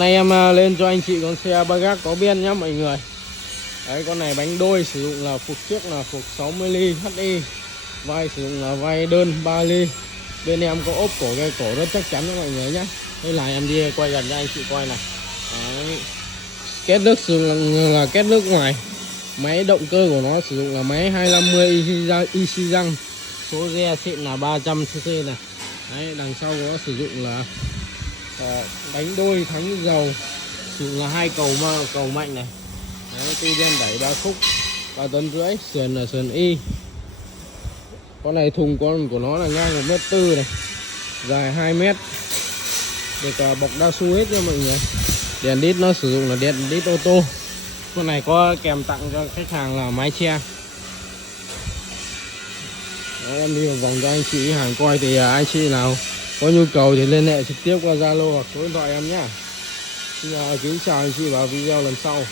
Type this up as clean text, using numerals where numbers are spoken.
Nay em lên cho anh chị con xe ba gác có biên nhá mọi người. Đấy, con này bánh đôi sử dụng là phuộc trước là phuộc 60 ly HI, vai sử dụng là vai đơn 3 ly. Bên em có ốp cổ gai cổ rất chắc chắn cho mọi người nhé. Đây là em đi quay gần cho anh chị coi này. Đấy. Két nước sử dụng là két nước ngoài. Máy động cơ của nó sử dụng là máy 250 IC răng. Số re xịn là 300cc này. Đấy, đằng sau có sử dụng là bánh đôi thắng dầu, sử dụng là 2 cầu mạnh này. Đấy, tuy nhiên đẩy 3 khúc 3,5 tấn, sườn là sườn Y. Con này thùng con của nó là ngang 1m4 này, dài 2m, được bọc đa su hết cho mọi người. Đèn đít nó sử dụng là đèn đít ô tô. Con này có kèm tặng cho khách hàng là mái che. Đó, em đi một vòng cho anh chị hàng coi, thì anh chị nào có nhu cầu thì liên hệ trực tiếp qua Zalo hoặc số điện thoại em nhé. Xin kính chào anh chị vào video lần sau.